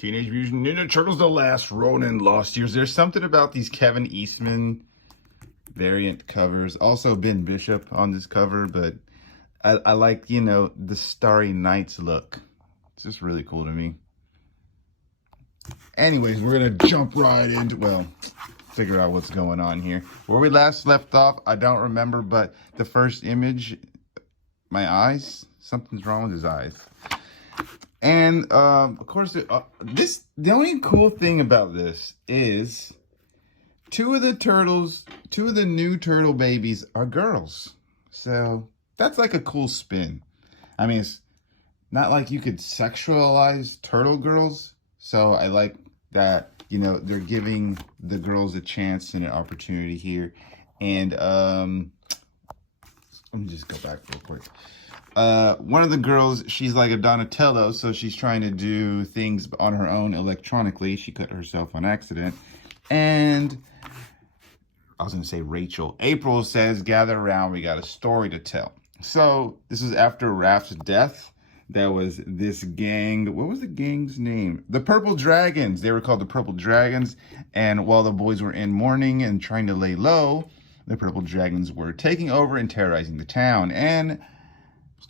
Teenage Mutant Ninja Turtles: The Last Ronin, Lost Years. There's something about these Kevin Eastman variant covers. Also Ben Bishop on this cover, but I like, you know, the Starry Nights look. It's just really cool to me. Anyways, we're going to jump right into, well, figure out what's going on here. Where we last left off, I don't remember, but the first image, my eyes, something's wrong with his eyes. And, of course, the only cool thing about this is two of the new turtle babies are girls. So that's like a cool spin. I mean, it's not like you could sexualize turtle girls. So I like that, you know, they're giving the girls a chance and an opportunity here. And let me just go back real quick. One of the girls, she's like a Donatello, so she's trying to do things on her own electronically. She cut herself on accident. And I was going to say Rachel. April says, gather around, we got a story to tell. So this is after Raph's death. There was this gang. What was the gang's name? The Purple Dragons. They were called the Purple Dragons. And while the boys were in mourning and trying to lay low, the Purple Dragons were taking over and terrorizing the town. And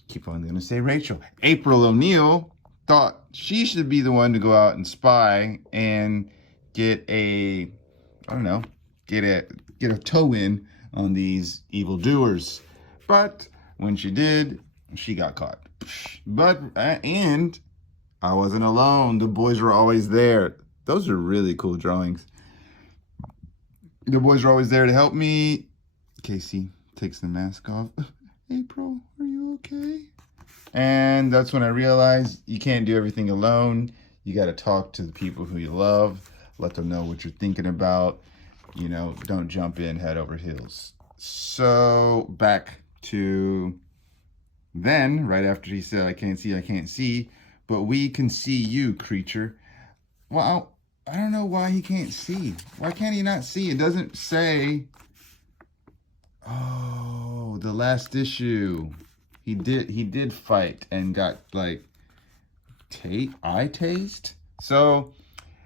keep on going to say Rachel. April O'Neil thought she should be the one to go out and spy and get a, I don't know, get a toe in on these evildoers. But when she did, she got caught. But, and I wasn't alone. The boys were always there. Those are really cool drawings. The boys were always there to help me. Casey takes the mask off. April, are you okay? And that's when I realized you can't do everything alone. You got to talk to the people who you love. Let them know what you're thinking about. You know, don't jump in head over heels. So back to then, right after he said, I can't see, but we can see you, creature. Well, I don't know why he can't see. Why can't he not see? It doesn't say, oh, the last issue. He did fight and got like eye tased. So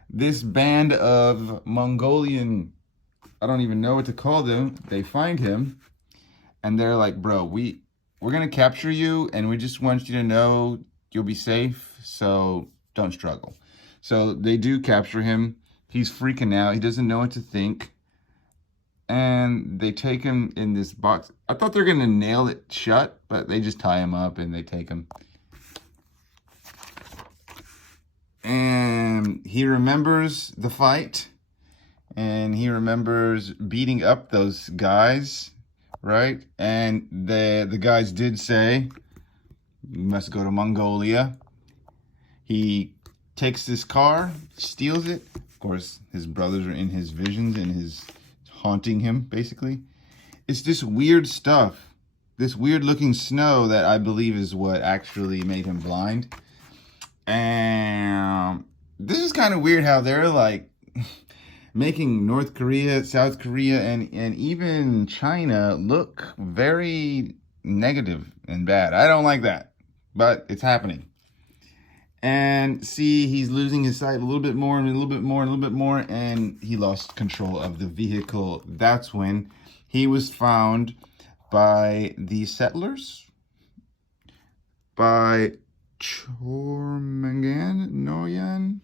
this band of Mongolian, I don't even know what to call them. They find him and they're like, bro, we're going to capture you and we just want you to know you'll be safe. So don't struggle. So they do capture him. He's freaking out. He doesn't know what to think. And they take him in this box. I thought they were going to nail it shut, but they just tie him up and they take him. And he remembers the fight. And he remembers beating up those guys, right? And the guys did say, you must go to Mongolia. He takes this car, steals it. Of course, his brothers are in his visions and his haunting him, basically. It's this weird stuff, this weird looking snow that I believe is what actually made him blind. And this is kind of weird how they're like making North Korea, South Korea, and even China look very negative and bad. I don't like that, but it's happening. And see, he's losing his sight a little bit more and a little bit more and a little bit more. And he lost control of the vehicle. That's when he was found by the settlers. By Chormagan Noyan.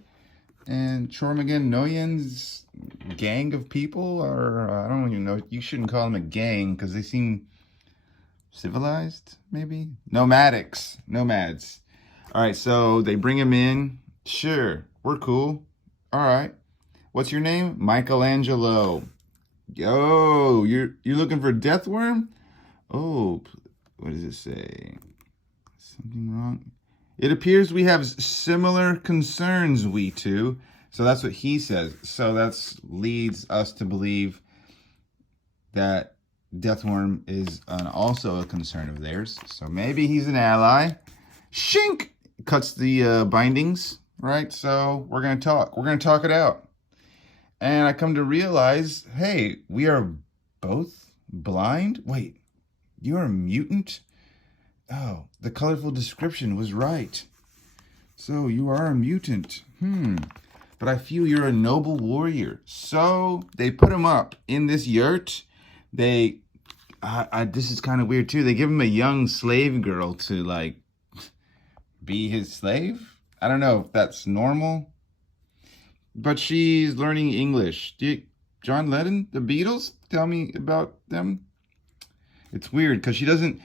And Chormagan Noyan's gang of people. Or I don't even know. You shouldn't call them a gang because they seem civilized, maybe? Nomads. All right, so they bring him in. Sure, we're cool. All right. What's your name? Michelangelo. Yo, you're looking for Deathworm? Oh, what does it say? Something wrong? It appears we have similar concerns, we two. So that's what he says. So that leads us to believe that Deathworm is also a concern of theirs. So maybe he's an ally. Shink! Cuts the bindings, right? So we're going to talk. We're going to talk it out. And I come to realize, hey, we are both blind? Wait, you're a mutant? Oh, the colorful description was right. So you are a mutant. But I feel you're a noble warrior. So they put him up in this yurt. This is kind of weird too. They give him a young slave girl to like be his slave. I don't know if that's normal. But she's learning English. John Lennon, the Beatles, tell me about them. It's weird because she doesn't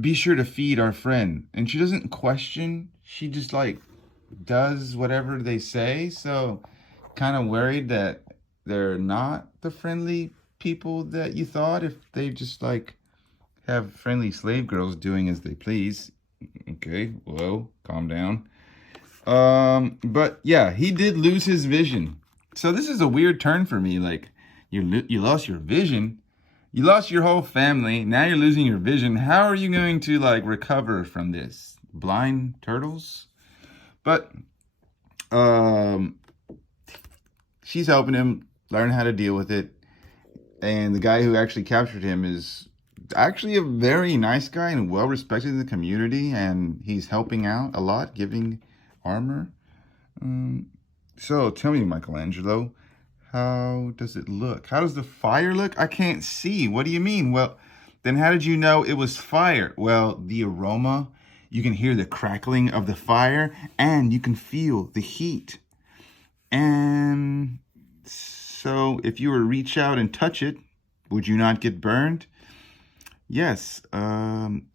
be sure to feed our friend. And she doesn't question. She just like does whatever they say. So kind of worried that they're not the friendly people that you thought if they just like have friendly slave girls doing as they please. Okay, whoa, calm down. But yeah, he did lose his vision. So this is a weird turn for me. Like, you lost your vision. You lost your whole family. Now you're losing your vision. How are you going to like recover from this? Blind turtles? But, she's helping him learn how to deal with it. And the guy who actually captured him is actually a very nice guy and well respected in the community. And he's helping out a lot, giving armor. So tell me, Michelangelo, how does it look? How does the fire look? I can't see. What do you mean? Well, then how did you know it was fire? Well, the aroma, you can hear the crackling of the fire and you can feel the heat. And so if you were to reach out and touch it, would you not get burned? Yes.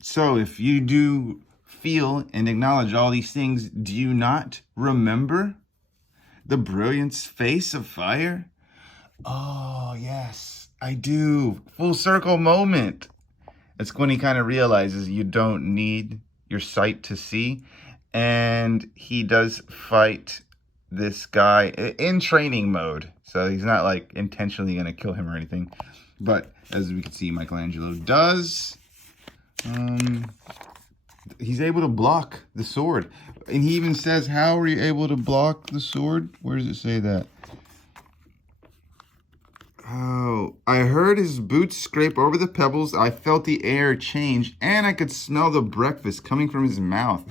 So if you do feel and acknowledge all these things, do you not remember the brilliant face of fire? Oh, yes, I do. Full circle moment. It's when he kind of realizes you don't need your sight to see. And he does fight this guy in training mode. So he's not like intentionally going to kill him or anything. But as we can see, Michelangelo does. He's able to block the sword. And he even says, how are you able to block the sword? Where does it say that? Oh, I heard his boots scrape over the pebbles. I felt the air change. And I could smell the breakfast coming from his mouth.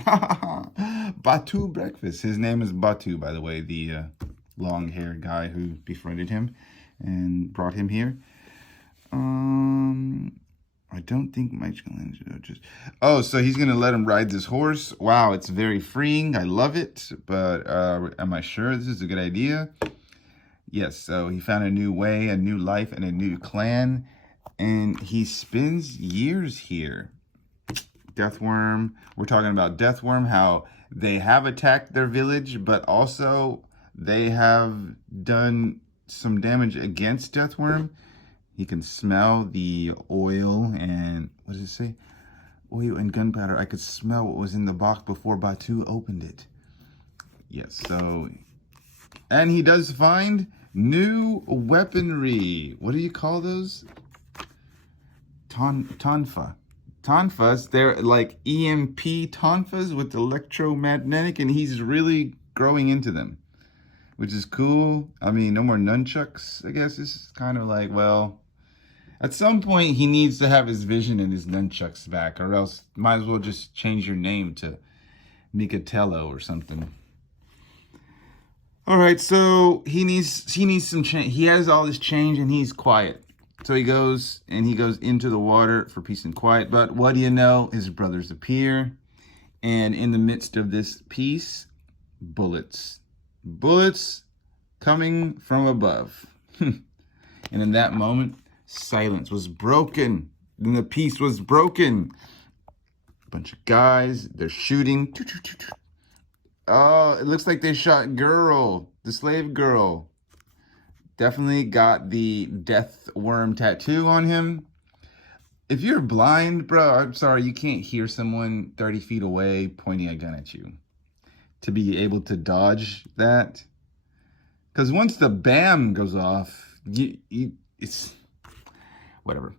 Batu breakfast. His name is Batu, by the way. The long-haired guy who befriended him and brought him here. I don't think Michelangelo just... Oh, so he's going to let him ride this horse. Wow, it's very freeing. I love it. But am I sure this is a good idea? Yes, so he found a new way, a new life, and a new clan. And he spends years here. Deathworm. We're talking about Deathworm, how they have attacked their village, but also they have done some damage against Deathworm. He can smell the oil and, what does it say? Oil and gunpowder. I could smell what was in the box before Batu opened it. Yes, so... And he does find new weaponry. What do you call those? Tonfa. Tonfas, they're like EMP tonfas with electromagnetic, and he's really growing into them, which is cool. I mean, no more nunchucks, I guess. This is kind of like, well, at some point he needs to have his vision and his nunchucks back, or else might as well just change your name to Michelangelo or something. All right, so he needs some change. He has all this change and he's quiet. So he goes into the water for peace and quiet. But what do you know? His brothers appear. And in the midst of this peace, bullets. Bullets coming from above. And in that moment, silence was broken. And the peace was broken. A bunch of guys, they're shooting. Oh, it looks like they shot girl, the slave girl. Definitely got the death worm tattoo on him. If you're blind, bro, I'm sorry, you can't hear someone 30 feet away pointing a gun at you. To be able to dodge that. Because once the BAM goes off, it's whatever.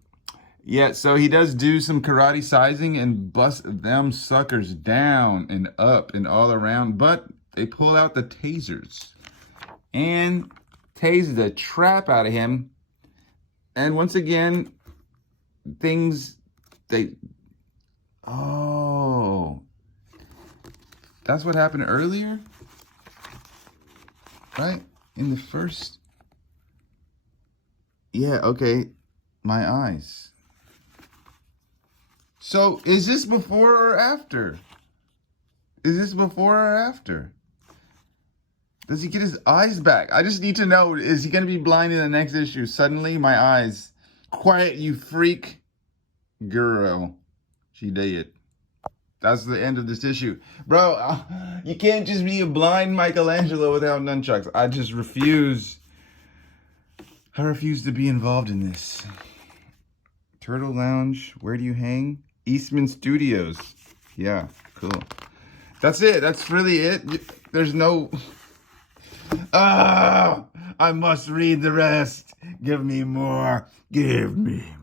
Yeah, so he does do some karate sizing and bust them suckers down and up and all around. But they pull out the tasers and tase the crap out of him. And once again, oh, that's what happened earlier? right? In the first... Yeah, okay. My eyes. So, is this before or after? Is this before or after? Does he get his eyes back? I just need to know, is he going to be blind in the next issue? Suddenly, my eyes. Quiet, you freak. Girl. She did. That's the end of this issue. Bro, you can't just be a blind Michelangelo without nunchucks. I just refuse. I refuse to be involved in this. Turtle Lounge, where do you hang? Eastman Studios. Yeah, cool. That's it. That's really it. There's no... I must read the rest. Give me more. Give me more.